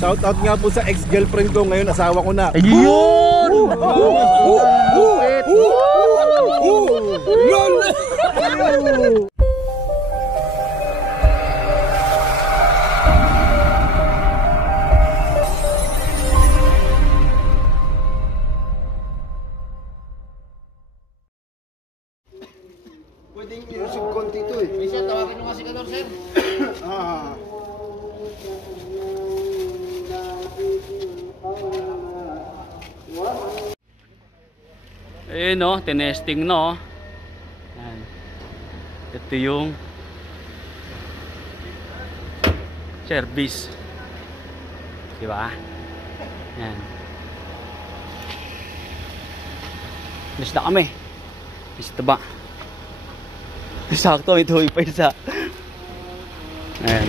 Shout out nga po sa ex-girlfriend ko, ngayon asawa ko na. Ayun! Pwedeng ilusog konti ito eh. Minsan, tawagin mo nga si Kador, sir. Eh no, tinesting no. Yan. Ito yung service. Diba? Yan. Alis na kami. Alis na ba? Sakto, may tuloy pa isa. Ayan.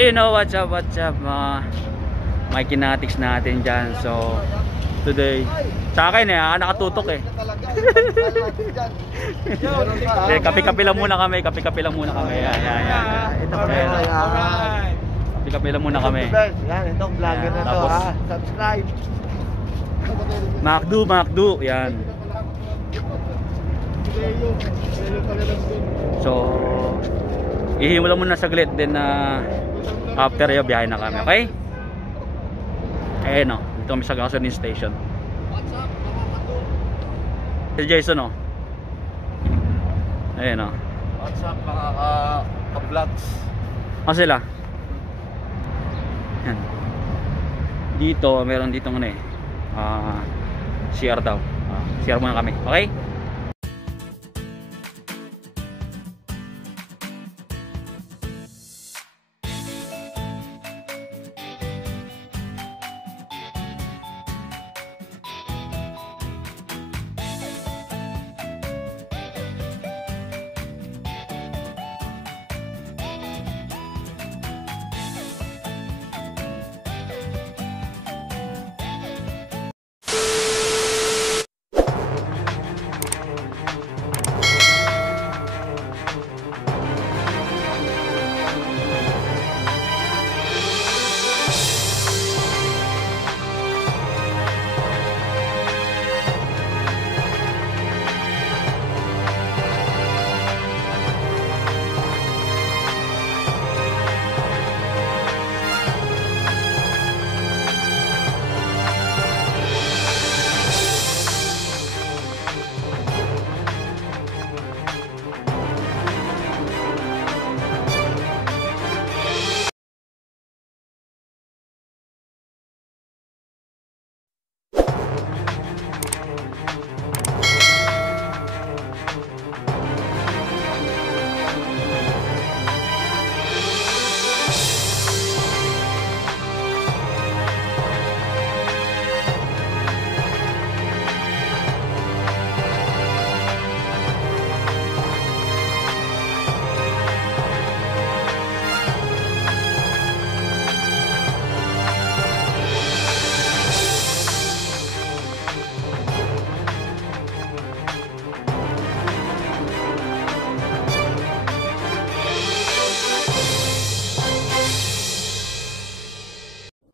You know what's up mga kinatics natin dyan. So today sa akin nakatutok eh. Kape-kape lang muna kami. Kape-kape lang muna kami. Ito kape-kape lang muna kami. Yan, itong vlogger na to ha. Subscribe. Makdu yan. So ihimo lang muna saglit, then after yun biyahe na kami, okay? Ayun o, dito kami sa gasoline station. Si Jason o. Ayun o. What's up mga ka-vlogs? Ano sila? Yan. Dito, meron dito ano CR daw. CR muna kami, okay?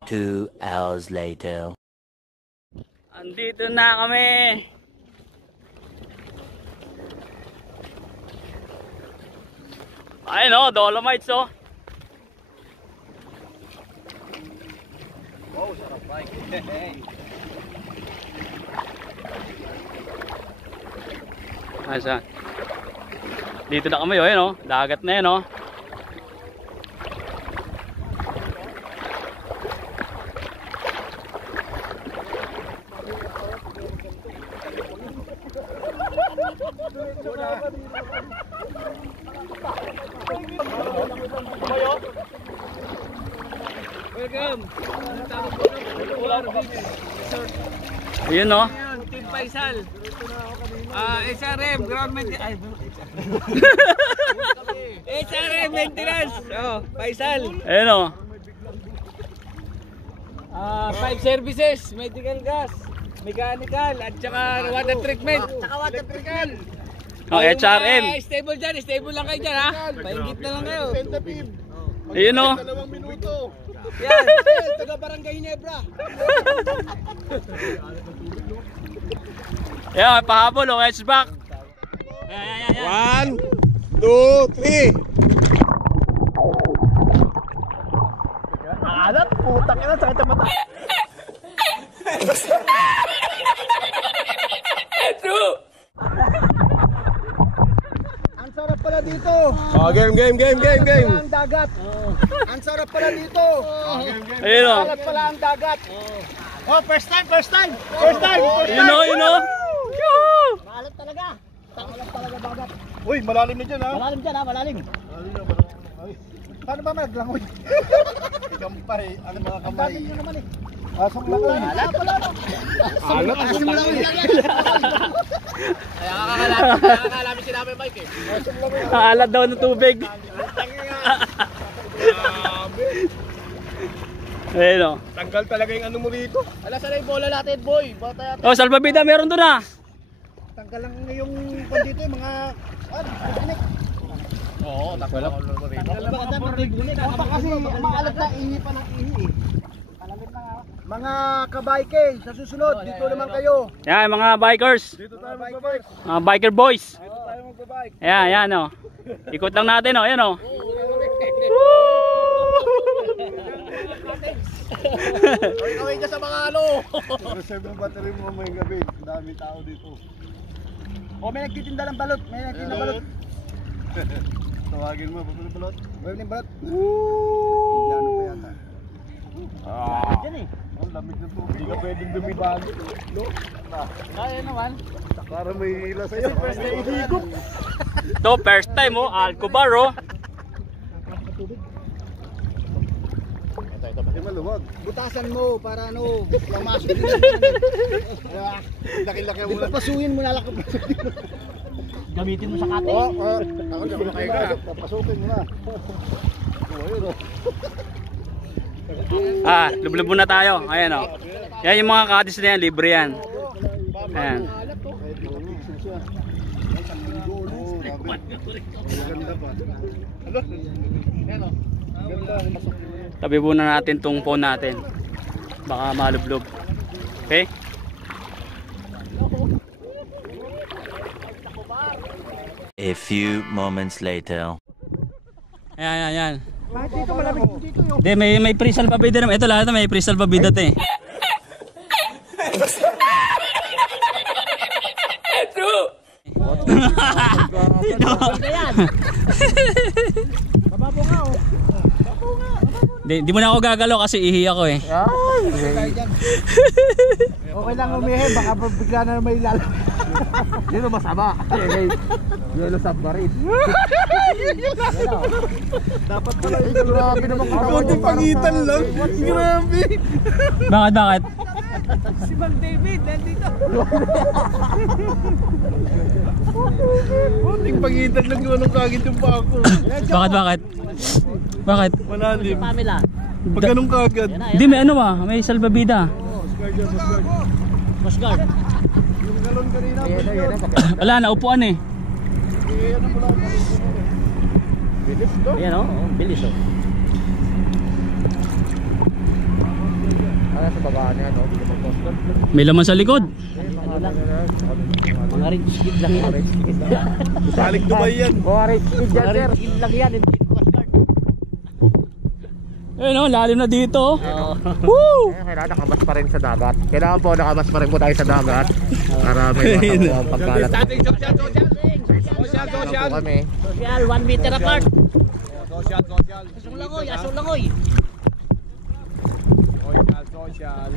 Two hours later. Andito na kami. Ayun o, Dolomites o. Wow, sarap bike. Asa? Dito na kami o, yun o. Dagat na yun o. Welcome. Ayun o. Team Faisal. SRM, ground maintenance. SRM maintenance. Oh, Faisal. Ayun o. 5 services, medical gas, mechanical, at saka water treatment. Water treatment. Oh, HRM. Stable dyan, stable lang kayo dyan ha. Paingit na lang kayo. Ayun o. 2 minuto. Yan, taga Barangay Ginebra. Ayan, pahabol o. Edge back. Ayan. 1, 2, 3. Alat, putang ina, sakit ang mata. Ang sarap pala dito. Oh, game. Ang dagat. Ang sarap pala dito. Ayun o. Sarap pala ang dagat. Oh, first time. Ayun o, ayun o. Maalat talaga. Maalat talaga dagat. Uy, malalim na dyan ha. Malalim dyan ha, malalim. Paano ba maglangoy? Gampay, ang mga kamay. Dami nyo naman eh. Asong lang. Alat pala no. Alat. Asong lang eh. Kaya kakalapit si namin Mike eh. Alat daw ng tubig. Ayun o. Tanggal talaga yung ano mo rito. Alas na yung bola natin boy. Bata Oh, salbabida meron doon ah. tanggal lang yung pandito yung mga disconnect. Oo, Tanggal lang mga disconnect. Kasi maalat na ihi pa ng ihi eh. Alamin na nga. Mga kabike, sa susunod dito naman kayo. Yan, mga bikers. Dito tayo magbabike. Mga biker boys. Dito tayo magbabike. Ayan o. Ikot lang natin o. Ayan o. Kaway ka sa mga ano. Reserve yung battery mo may gabi. Dami tao dito. O may nagtitinda ng balot. May nagtitinda ng balot. Tawagin mo, balot. Meron yung balot. Indiano pa yata. Diyan eh. Ang lamig ng tubig. Hindi ka pwedeng dumibago. Kaya naman. Para may hila sa'yo. First na ihigop. Ito, first time o. Alcobar o. Hindi maluwag. Butasan mo para ano, mamasok din. Laki-laki ang Di ulan. papasuyin mo lalakap. Gamitin mo sa kate. Oo, ako hindi ako nakahiga. Papasukin mo na. Oo, ayun o. Ah, lublub muna tayo. Ayan o. Yan yung mga kadis na yan. Libre yan. Ayan. Ganda pa. Ano? Ganda. Tabi muna natin tong phone natin. Baka malublob. Okay? A few moments later. Ayan. Bakit dito malamig dito yung Hindi, may free salvavida naman. Ito lahat may free salvavida to eh. True! Mababaw nga oh. Di mo na ako gagalaw kasi ihi ako eh. Okay lang umihi, baka bigla na may lalaki. Dito masama. Yellow submarine. Dapat pala yung grabe naman Kunting pangitan lang. Grabe. Bakit? Si Mang David nandito. Kunting pangitan lang yung anong kagit yung bako. Bakit? Malalim. Pamela. Pag ganun kagad. Hindi, may ano ba? May salvavida. Coast Guard. Yung galon kanina. Wala, naupuan eh. Ano mo lang. Bilis to. Ayan o, bilis o. Ano sa baba niya no? May laman sa likod. Ano lang? Mga rich kid lang yan. Balik Dubai yan. Mga rich kid lang yan. Hindi Coast Guard. Eh no, lalim na dito. Woo! Kailangan nakabas pa rin sa dagat. Kailangan po nakabas pa rin po tayo sa dagat. Para may masakuha ang pagkalat. Social. Kami. Social, 1 meter apart. Social. Asong langoy. Social.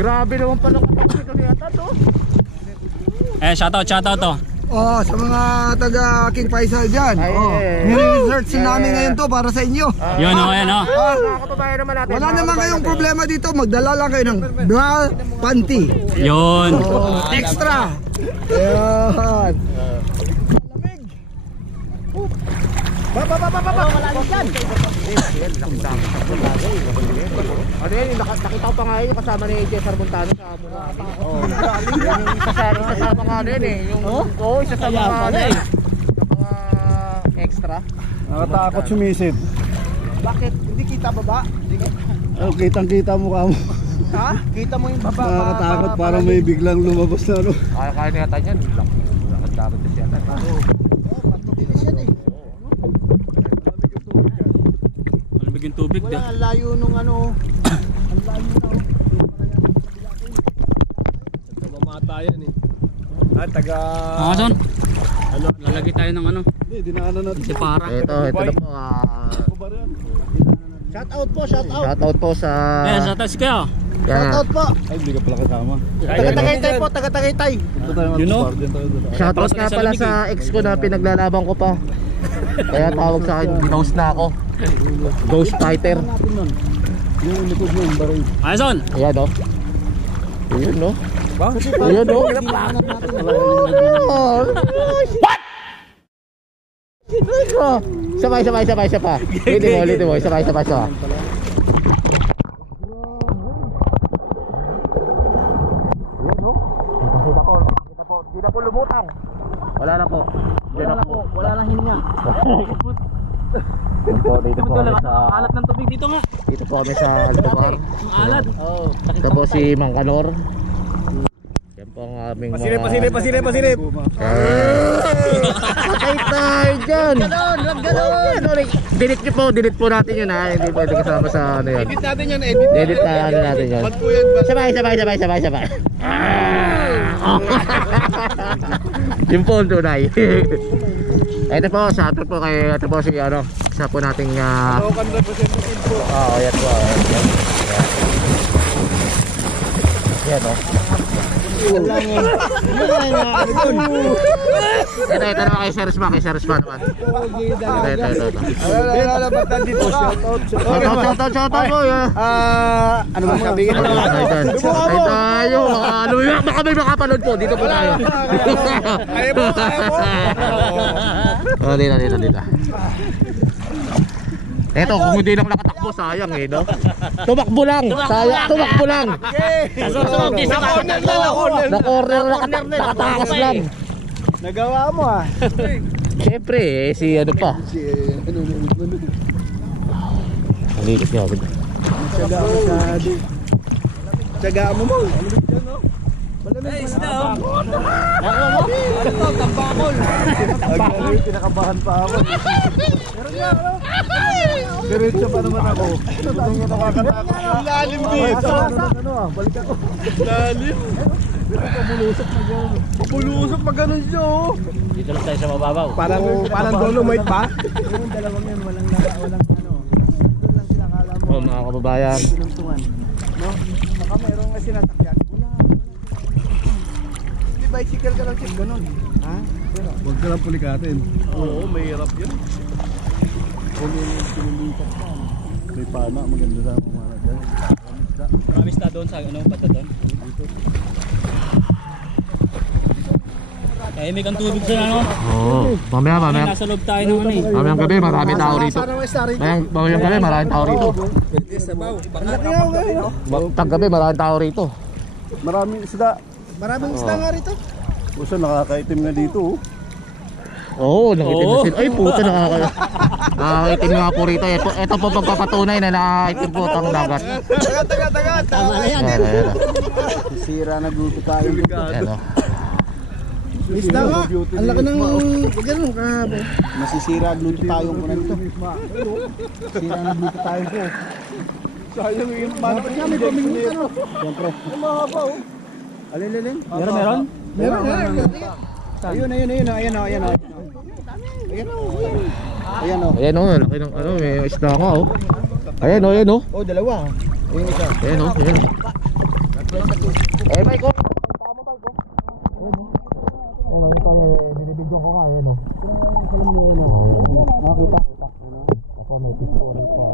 Grabe naman pala katawan nito ni Ata to. Eh, shoutout to. Oh, sa mga taga King Faisal dyan. Nire-research namin ngayon to para sa inyo. Yun o, yan o. Nakakababayan naman natin. Wala naman kayong problema dito. Magdala lang kayo ng bra, panty. Yun. Extra. Ayan. Malalim dyan. Ano yan, nakita ko pa nga yun kasama ni Cesar Montano sa muna. Isa sa mga ano yun eh. Isa sa mga ano eh. Sa mga extra. Nakatakot sumisid. Bakit? Hindi kita baba? Oh, kitang-kita mukha mo. Ha? Kita mo yung baba? Nakakatakot parang may biglang lumabas na ano. Kaya na yata yan. Dapat na siya. Matubilis yan eh. Malamig yung tubig. Wala, ang layo nung ano. Ang layo na. Mamatayan eh. Taga... Mga son, lalagay tayo ng ano, Hindi, dinaanan natin. si para. Ito na po. Shout out po sa... Eh, sa taas kayo. Shout out po. Ay, hindi ka pala kasama. Taga-Tagaytay po, taga-Tagaytay. Ito tayo You know? Shout out nga pala sa ex ko na pinaglalaban ko pa. Kaya tawag sa akin, ghost na ako. Ghost fighter. Yung likod mo, baroy. Ay, son. Ayan o. Ayan o. Ayan o. What? Sabay. Ulitin mo. Sabay. Hindi na po lumutang. Wala na po. Wala nang hininga. Dito po kami sa... Alat ng tubig dito nga. Dito po kami sa Altobar. Ang alat. Ito po si Mang Kanor. Yan po ang aming mga... Pasilip. Patay tayo dyan! Ganon! Delete po natin yun ha. Hindi pwede kasama sa ano yun. Edit natin yan, Delete na ano natin yun. Ba't po yan? Sabay. Yung po ang tunay. Ito po, sabi po kay ito po si ano, isa po nating Local representative po. yan po. Yan o. Ito naman kay Sir Sma naman. Ito. Ba't nandito ka? Shout out po. Ano ba sabihin? Ay tayo. Baka may makapanood po. Dito po tayo. Kaya mo. Dito. Eto, kung hindi lang nakatakbo, sayang eh, no? Tumakbo lang! Tumakbo lang! Susunod din sa Na-corner, nakatakas lang! Nagawa mo ah. Siyempre, si ano pa? Nalilis niya ako. Tsagaan mo mo. Ay, isda. Pinakabahan pa ako. Diretso pa naman ako. Nakakatakot. Lalim dito. Balik ako. Lalim. Pabulusok pa ganun siya oh. Dito lang tayo sa mababaw. Parang dolomite pa. Yung dalawang yan, walang ano. Doon lang sila kala mo. Oh, mga kababayan. Pinuntungan. No? Baka mayroong nga sinasakyan. Hindi bicycle ka lang siya, ganun. Ha? Huwag ka lang pulikatin. Oo, mahirap yun. May pana, maganda sa mga dyan. Promise na doon sa ano, banda doon. Tahimik ang tubig sa ano. Oo. Mamaya. Nasa loob tayo ng ano eh. Mamayang gabi, marami tao rito. Mamayang gabi, maraming tao rito. Paggabi, maraming tao rito. Maraming isda. Maraming isda nga rito. Puso nakakaitim na dito oh. Oo, nakitin na sila. Ay, puta nakakala. Itim nga po rito. Ito po pagpapatunay na naitim po ang dagat. Tagat. Tama na yan. Sira na gluto tayo. Ano? Isda nga. Ang laki ng ganun ka. Masisira gluto tayo po na ito. Sira na gluto tayo po. Sayang yung dapat nga may paminit ano. Siyempre. Ang mahaba oh. Alin. Meron. Ayun. Ayan o, laki ng ano, may isda ka oh. Ayan o. Oh, dalawa. Ayun isa. Ayan. Mike ko. Ayan tayo, binibidyo ko nga, ayan o. Nakita. Ako may picture pa.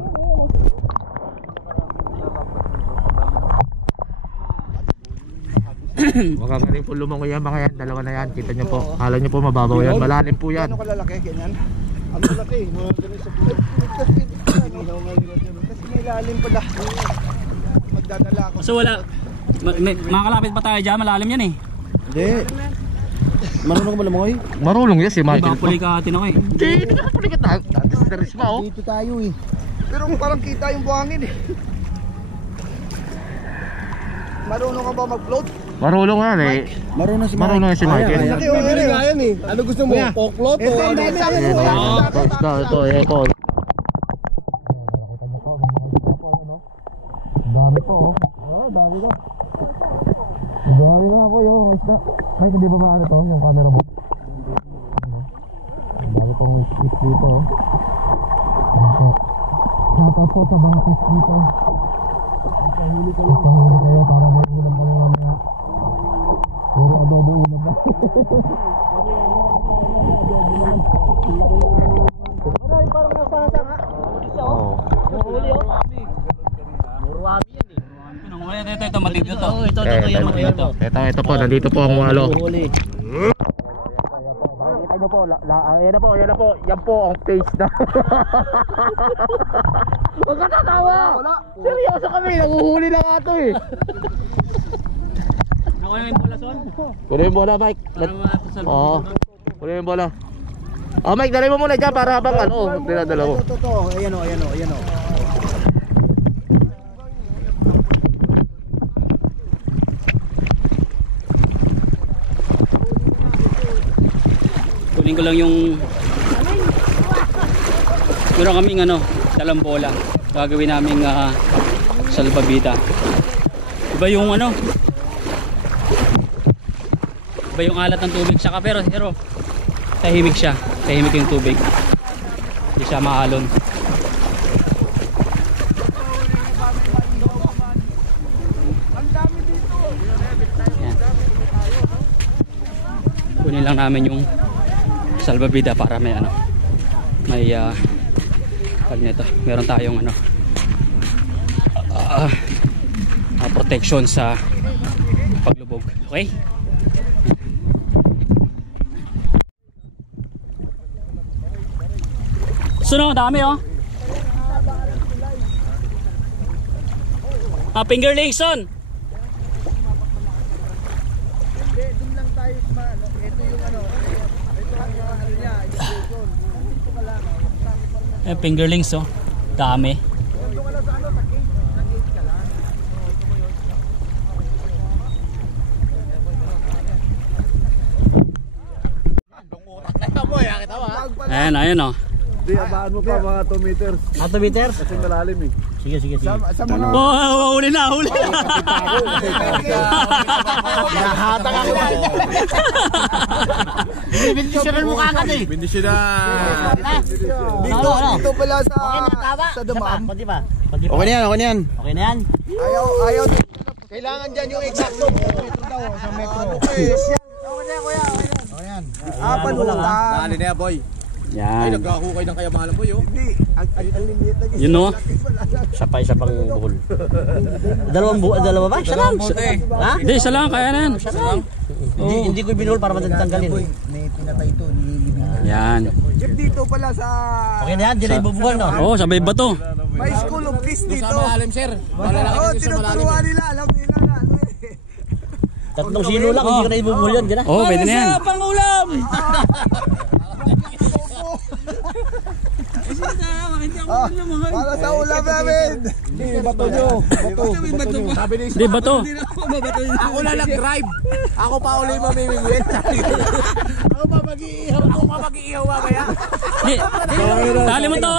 Magagaling po lumangoy yan mga yan, dalawa na yan, kita nyo po. Kala nyo po mababaw yan, malalim po yan. Ano kalalaki, ganyan? Ang lalaki, mga ganun sa puso. Kasi may lalim pala. Magdadala ako. So wala, makakalapit pa tayo dyan, malalim yan eh. Hindi. Marunong ka ba lumangoy? Marunong yan si Michael. Baka pulikatin ako eh. Hindi ka pulikat tayo. Daris pa oh. Dito tayo eh. Pero parang kita yung buhangin eh. Marunong ka ba mag-float? Marunong yan eh. Marunong si Michael. Laki o yan eh. Ano gusto mo? Poklot o ano? Ito. Dami po oh. Dami ka. Dami nga po yung isda. Ay, hindi ba maano to yung camera mo? Dami pong skip dito oh. Shoutout po sa mga fish dito. Pahuli kayo para may ulam kami mamaya. Puro adobo ulam na. Maraming parang nasasa nga. Oo. Huli oh. Ito, matindi to. Ito po, nandito po ang walo. Nakikita nyo po, yan na po, yan po ang face na. Huwag ka tatawa! Seryoso kami, nanguhuli na nga ito eh. Nakuha yung bola, Son? Kunin yung bola, Mike. Oo, kunin yung bola. Mike, dali mo muna dyan para habang dinadala mo. Ito, ayan o. Kunin ko lang yung meron kaming dalang bola. Gagawin naming salbabida. Iba yung iba yung alat ng tubig saka pero tahimik siya. Tahimik yung tubig. Hindi siya maalon. Yan. Kunin lang namin yung salbabida para may meron tayong protection sa paglubog. Okay? Suno, dami oh. Fingerling, Son. Doon lang tayo sa ito yung Fingerlings oh. Dami. Ayan oh. Di, abaan mo pa mga 2 meters. 2 meters? Kasi malalim eh. Sige. Sa mga Huli na. nahatang ako. Bindisyonan mo kagad eh. Dito pala sa damam. Okay na yan. Ayaw. Kailangan dyan yung eksakto. Sa metro. Okay na kuya. Ayan. Panutan. Dali na boy. Ay, Yan. nagkakukay ng kayamalan mo yun. Hindi. Ang limit na Yun no? Isa pang buhol. Dalawa ba? Isa lang. Ha? Hindi, isa lang. Kaya na yan. Isa lang. Hindi ko binuhol para matanggalin. May pinatay ito. Yan. Jeff, dito pala sa... Okay na yan. Di na ibubuhol no? Oo, sabay ba to? May school of fish dito. Sa malalim, sir. Malalaki Oo, dito sa malalim. tinuturuan nila. Alam nila na. Tatlong silo lang. Hindi ko na ibubuhol yun. Oo, pwede na yan. Pangulam! Para sa ulam namin. Hindi, bato nyo. Bato nyo. Sabi ni Hindi, bato. ako na nag-drive. Ako pa ulit mamimigwit. Ako pa mag-iihaw. Ako pa mag-iihaw mamaya. Hindi. Tali mo to.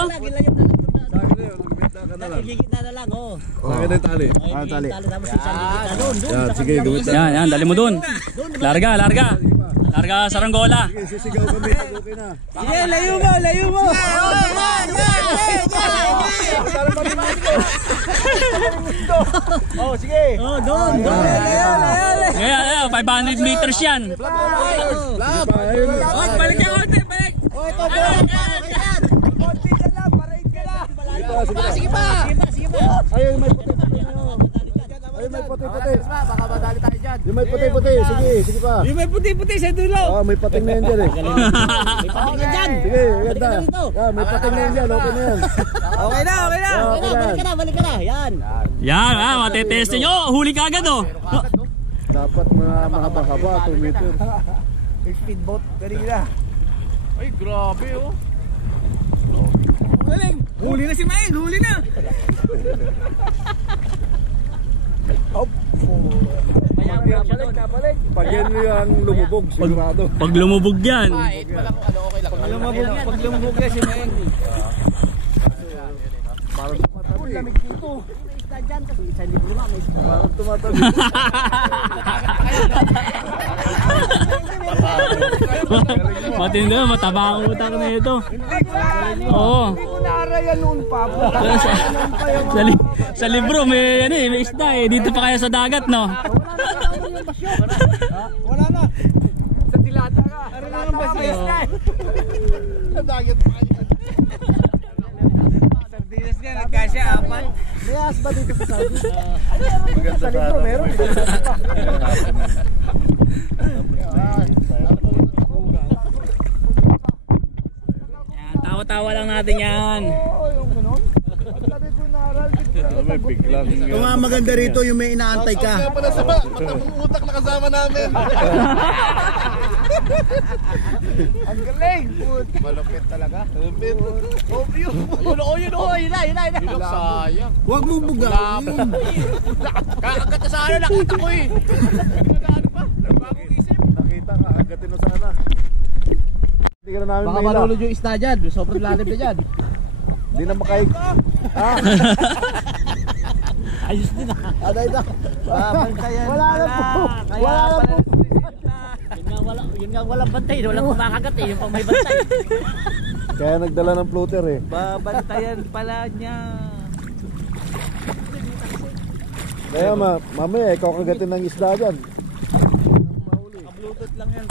Gigitna na lang, oh. Akin ang tali. Tali. Tapos isang gigitna doon. Yan, sige, gawin tayo. Yan, dali mo dun. Larga. Larga saranggola. Sige, sisigaw kami. Okay na. Sige, layo mo. Oh, sige. Oh, doon. Ngayon, 500 meters yan. Oh, balik ka, konti, balik. Konti ka lang, parade ka lang. Sige pa. Ayun, may puti-puti na yun. Ayun, may puti-puti. Baka madali tayo dyan. Yung may puti-puti. Sige pa. Yung may puti-puti sa dulo. May pating na yan dyan eh. May pating ka dyan. Sige, ganda. May pating na yan dyan. Okay na yan. Okay na. Balik ka na. Yan. Yan, matetestin nyo. Huli ka agad, oh. Dapat mahaba-haba. 2 meter. Speedboat kanina. Ay, grabe, oh. Galing. Huli na si Maeng. Huli na. Balik. Pag yan yung lumubog, sigurado. Pag lumubog yan. Pag lumubog na si Maeng. Parang tumatabi. Lamig dito. May isda dyan kasi 1,000 nga may isda. Parang tumatabi. Matindi, mataba ang utang na ito. Oo. Narayan noon pa. Sa libro may isda eh. Dito pa kaya sa dagat, no? Wala na. Sa dilata ka. Ano na ang basyo? Sa dagat pa kayo. Sardinas niya, nagkasya, 4. May asba dito sa Saudi. Sa libro meron. Yan, tawa-tawa lang natin yan. May biglang. Kung nga maganda rito yung may inaantay ka. Utak na kasama namin. Ang galing. Malupit talaga. Malupit. Yun na. Sayang. Huwag mo bugawin. Kakagat na sa ano, nakita ko eh. Nakita ka, agatin mo sana. Hindi ka na namin Baka mahila. marulog yung isda dyan. Sobrang lalim na dyan. Hindi na makaig. Ayos din ah. Aday na. Babantayan Wala na po. Wala na po. Yun nga walang bantay, walang kumakagat eh, yung pang may bantay. Kaya nagdala ng floater eh. Babantayan pala niya. Kaya mamaya ikaw kagatin ng isda dyan. Bluetooth lang yan.